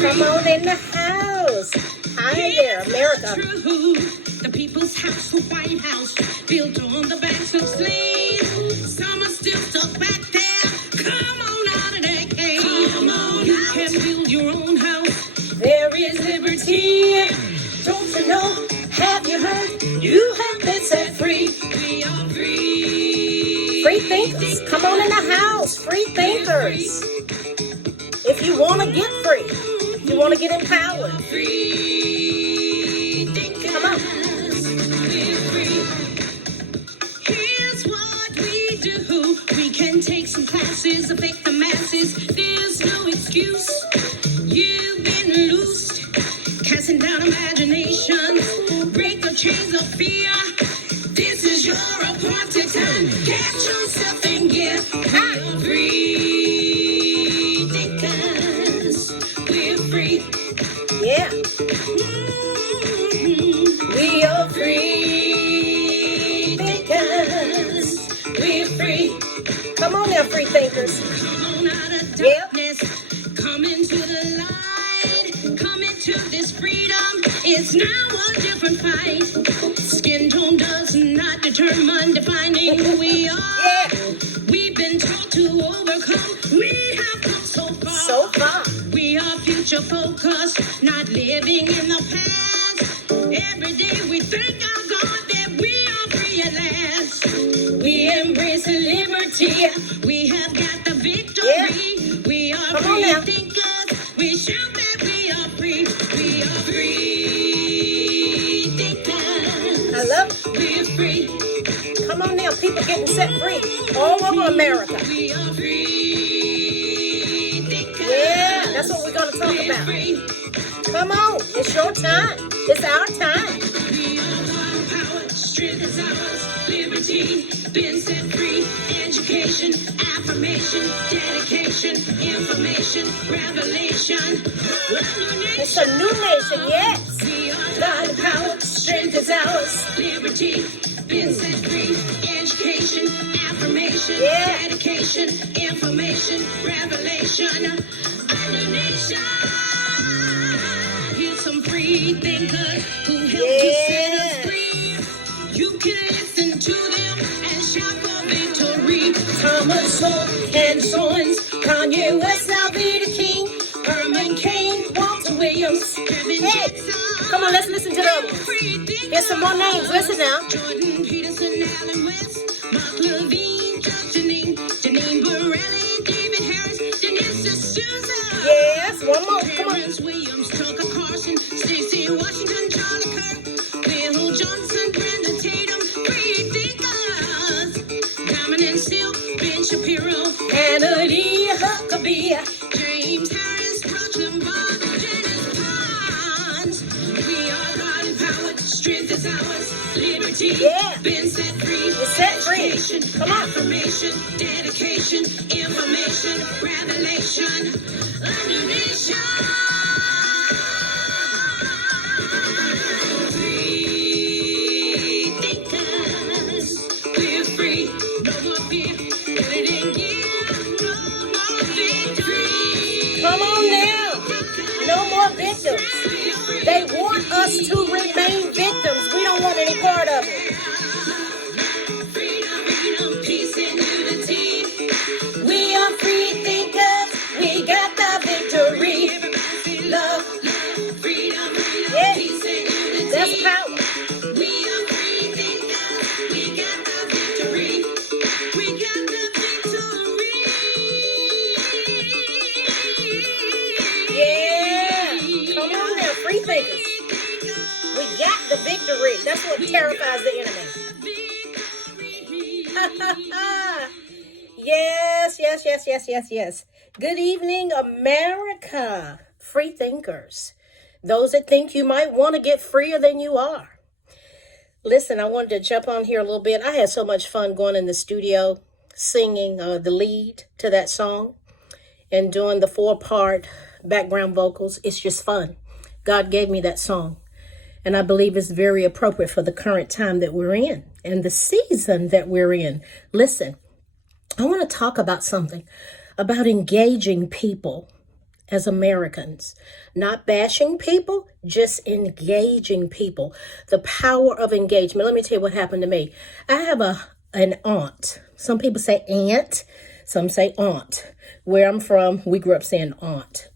Come on in the house. Hi there, America. The people's house, the White House, built on the backs of slaves. Some are still stuck back there. Come on out of that cave. Come on, you can build your own house. There is liberty. Don't you know? Have you heard? You have been set free. We are free. Free thinkers. Come on in the house. Free thinkers. If you want to get free, you want to get empowered. Free thinkers. Come on. We're free. Here's what we do. We can take some classes, affect the masses. There's no excuse. You've been loosed. Casting down imaginations. Break the chains of fear. This is your appointed time. Get yourself in gear. We're free thinkers. We're free. Yeah. We are free thinkers. We're free. Come on now, free thinkers. Come on out of Yeah. darkness. Come into the light. Come into this freedom. It's now a different fight. Skin tone does not determine defining who we are. Yeah. We've been taught to overcome. We have come so far. So far. We are future focused, not living in the past. Every day we thank our God that we are free at last. We embrace liberty. We have got the victory. Yeah. We are Come on free now. thinkers. We shout that we are free. We are free thinkers. I love it. We're free. Come on now, people getting set free all over America. We are free thinkers. Yeah, that's what we're going to talk We're about. free. Come on, it's your time. It's our time. We are God power, strength is ours, liberty, been set free, education, affirmation, dedication, information, revelation. It's a new nation, yes. We are God power, strength is ours, liberty, been set free, education, affirmation, Yeah. dedication, information, revelation. A new nation. Here's some free thinkers who help to set us Yeah. free. You can listen to them and shout for victory. Thomas Sowell, and Sons, Kanye West, Alveda King, Herman Cain, Walter Williams, Kevin Hey, Jackson. come on, let's listen to them. Free thinkers. Here's some more names. Listen now. Jordan Peterson, Alan West, Mark Levine, Judge Janine Borelli, David Harris, Denise D'Souza. Yes, one more. Come on. Terrence Williams, Tucker Carlson, Stacey Washington, Charlie Kirk, Will Johnson, Brenda Tatum, free thinkers. Diamond and Silk, Ben Shapiro, Anna Lee Huckabee, James Harris, Rush Limbaugh, Janice Pons. We are God empowered, strength is ours, liberty, Yeah. been set free, You're set free. education, Come on. affirmation, dedication, information, revelation, a new nation. Free thinkers, we're free, no more fear, living here, no more victory. Come on now. No more victims. They want us to remain victims. We don't want any part of it. Freedom, freedom, peace and unity. We are free thinkers. We got the victory. Love, love, freedom, freedom, Yeah. peace and unity. That's power. We are free thinkers. We got the victory. We got the victory. Yeah. Come on now, free thinkers. We got the victory. That's what terrifies the enemy. Yes, yes, yes, yes, yes, yes. Good evening, America. Free thinkers. Those that think you might want to get freer than you are. Listen, I wanted to jump on here a little bit. I had so much fun going in the studio, singing the lead to that song and doing the 4-part background vocals. It's just fun. God gave me that song. And I believe it's very appropriate for the current time that we're in and the season that we're in. Listen, I want to talk about something about engaging people as Americans. Not bashing people, just engaging people. The power of engagement. Let me tell you what happened to me. I have an aunt. Some people say aunt, some say aunt. Where I'm from, we grew up saying aunt.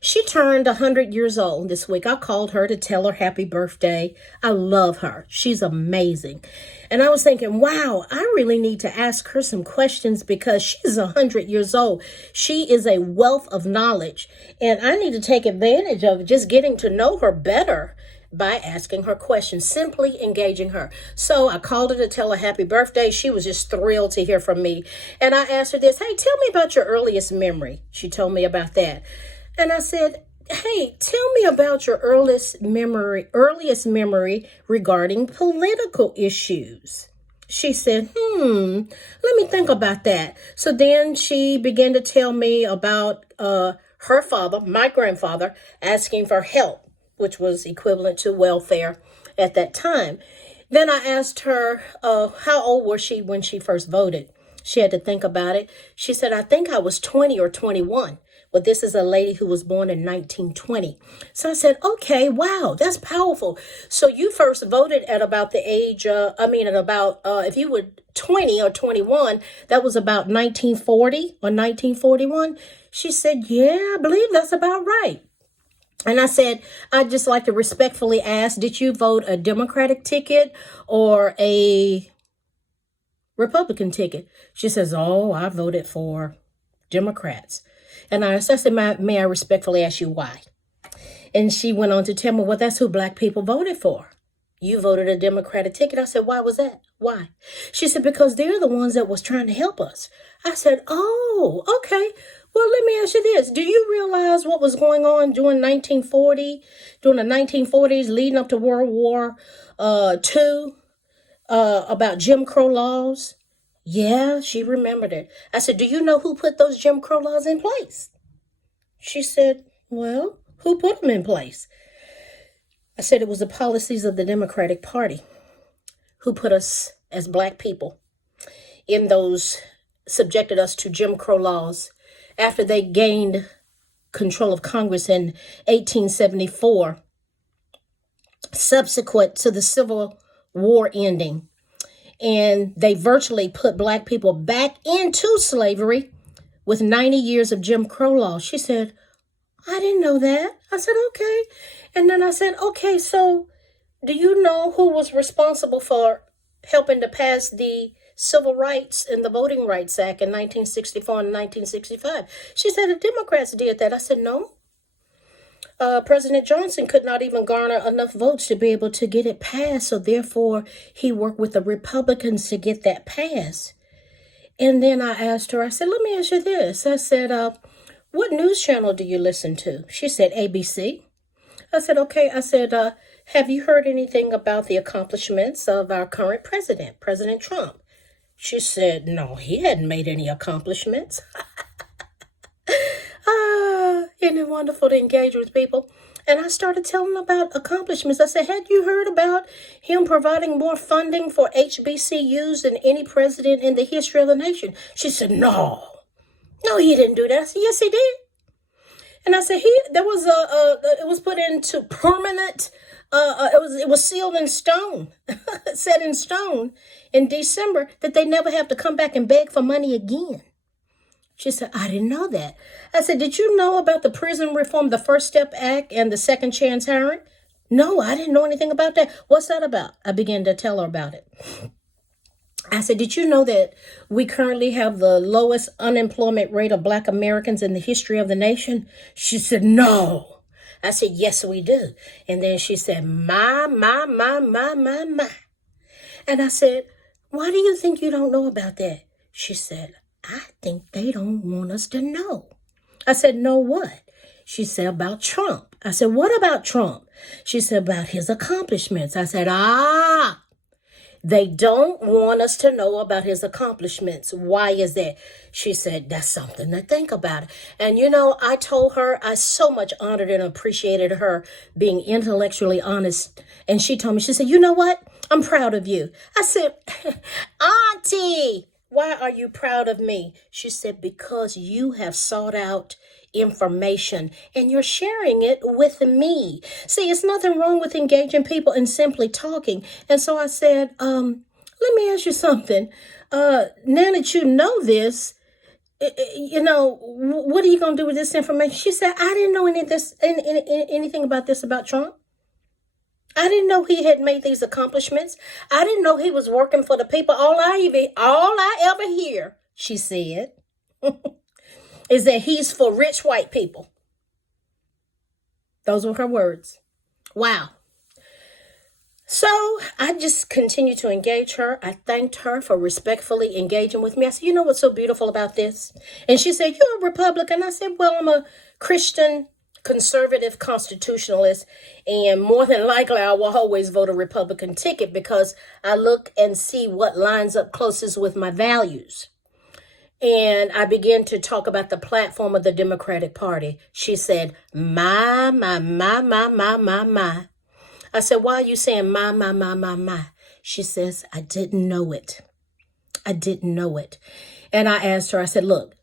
She turned 100 years old this week. I called her to tell her happy birthday. I love her. She's amazing. And I was thinking, wow, I really need to ask her some questions because she's 100 years old. She is a wealth of knowledge. And I need to take advantage of just getting to know her better by asking her questions, simply engaging her. So I called her to tell her happy birthday. She was just thrilled to hear from me. And I asked her this, hey, tell me about your earliest memory. She told me about that. And I said, hey, tell me about your earliest memory regarding political issues. She said, let me think about that. So then she began to tell me about her father, my grandfather, asking for help, which was equivalent to welfare at that time. Then I asked her, how old was she when she first voted? She had to think about it. She said, I think I was 20 or 21. Well, this is a lady who was born in 1920. So I said, okay, wow, that's powerful. So you first voted at about the age, if you were 20 or 21, that was about 1940 or 1941. She said, yeah, I believe that's about right. And I said, I'd just like to respectfully ask, did you vote a Democratic ticket or a Republican ticket? She says, oh, I voted for Democrats. And I said, may I respectfully ask you why? And she went on to tell me, well, that's who Black people voted for. You voted a Democratic ticket. I said, why was that? Why? She said, because they're the ones that was trying to help us. I said, oh, okay. Well, let me ask you this. Do you realize what was going on during the 1940s, leading up to World War II, about Jim Crow laws? Yeah, she remembered it. I said, do you know who put those Jim Crow laws in place? She said, well, who put them in place? I said, it was the policies of the Democratic Party who put us as Black people in those, subjected us to Jim Crow laws after they gained control of Congress in 1874, subsequent to the Civil War ending. And they virtually put Black people back into slavery with 90 years of Jim Crow law. She said, I didn't know that. I said, okay. And then I said, okay, so do you know who was responsible for helping to pass the Civil Rights and the Voting Rights Act in 1964 and 1965? She said, the Democrats did that. I said, no. President Johnson could not even garner enough votes to be able to get it passed. So therefore, he worked with the Republicans to get that passed. And then I asked her, I said, let me ask you this. I said, what news channel do you listen to? She said, ABC. I said, okay. I said, have you heard anything about the accomplishments of our current president, President Trump? She said, no, he hadn't made any accomplishments. Isn't it wonderful to engage with people? And I started telling about accomplishments. I said, had you heard about him providing more funding for HBCUs than any president in the history of the nation? She said, no, he didn't do that. I said, yes, he did. And I said, it was put into permanent, it was sealed in stone, set in stone in December that they never have to come back and beg for money again. She said, I didn't know that. I said, did you know about the prison reform, the First Step Act, and the Second Chance hiring? No, I didn't know anything about that. What's that about? I began to tell her about it. I said, did you know that we currently have the lowest unemployment rate of Black Americans in the history of the nation? She said, no. I said, yes, we do. And then she said, my. And I said, why do you think you don't know about that? She said, I think they don't want us to know. I said, know what? She said, about Trump. I said, what about Trump? She said, about his accomplishments. I said, they don't want us to know about his accomplishments. Why is that? She said, that's something to think about. And I told her I so much honored and appreciated her being intellectually honest. And she told me, she said, you know what? I'm proud of you. I said, Auntie, Why are you proud of me? She said, because you have sought out information and you're sharing it with me. See, it's nothing wrong with engaging people and simply talking. And so I said, let me ask you something. Now that you know this, what are you going to do with this information? She said, I didn't know anything about this about Trump. I didn't know he had made these accomplishments. I didn't know he was working for the people. All I ever hear, she said, is that he's for rich white people. Those were her words. Wow. So I just continued to engage her. I thanked her for respectfully engaging with me. I said, you know what's so beautiful about this? And she said, you're a Republican. I said, well, I'm a Christian conservative constitutionalist, and more than likely I will always vote a Republican ticket because I look and see what lines up closest with my values. And I began to talk about the platform of the Democratic Party. She said, my. I said, why are you saying my? She says, I didn't know it. And I asked her, I said, look,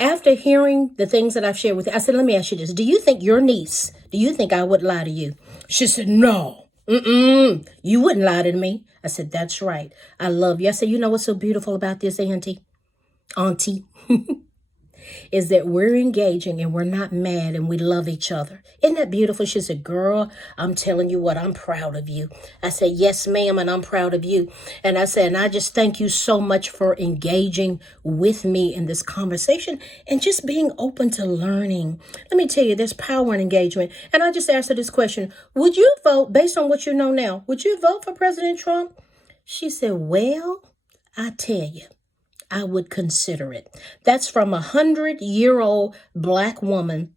after hearing the things that I've shared with you, I said, let me ask you this. Do you think your niece, do you think I would lie to you? She said, no. You wouldn't lie to me. I said, that's right. I love you. I said, you know what's so beautiful about this, auntie, is that we're engaging and we're not mad and we love each other. Isn't that beautiful? She said, girl, I'm telling you what, I'm proud of you. I said, yes, ma'am, and I'm proud of you. And I said, and I just thank you so much for engaging with me in this conversation and just being open to learning. Let me tell you, there's power in engagement. And I just asked her this question. Would you vote, based on what you know now, would you vote for President Trump? She said, well, I tell you, I would consider it. That's from 100-year-old Black woman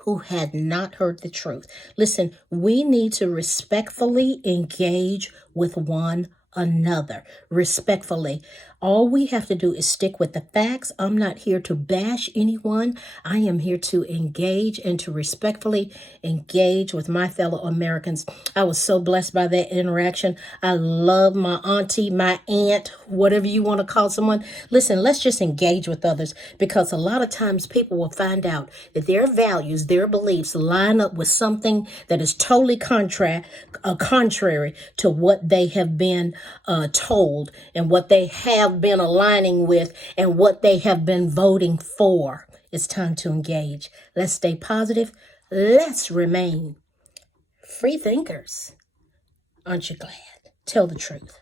who had not heard the truth. Listen, we need to respectfully engage with one another. Respectfully. All we have to do is stick with the facts. I'm not here to bash anyone. I am here to engage and to respectfully engage with my fellow Americans. I was so blessed by that interaction. I love my auntie, my aunt, whatever you want to call someone. Listen, let's just engage with others, because a lot of times people will find out that their values, their beliefs line up with something that is totally contrary to what they have been told and what they have been aligning with and what they have been voting for. It's time to engage. Let's stay positive. Let's remain free thinkers. Aren't you glad? Tell the truth.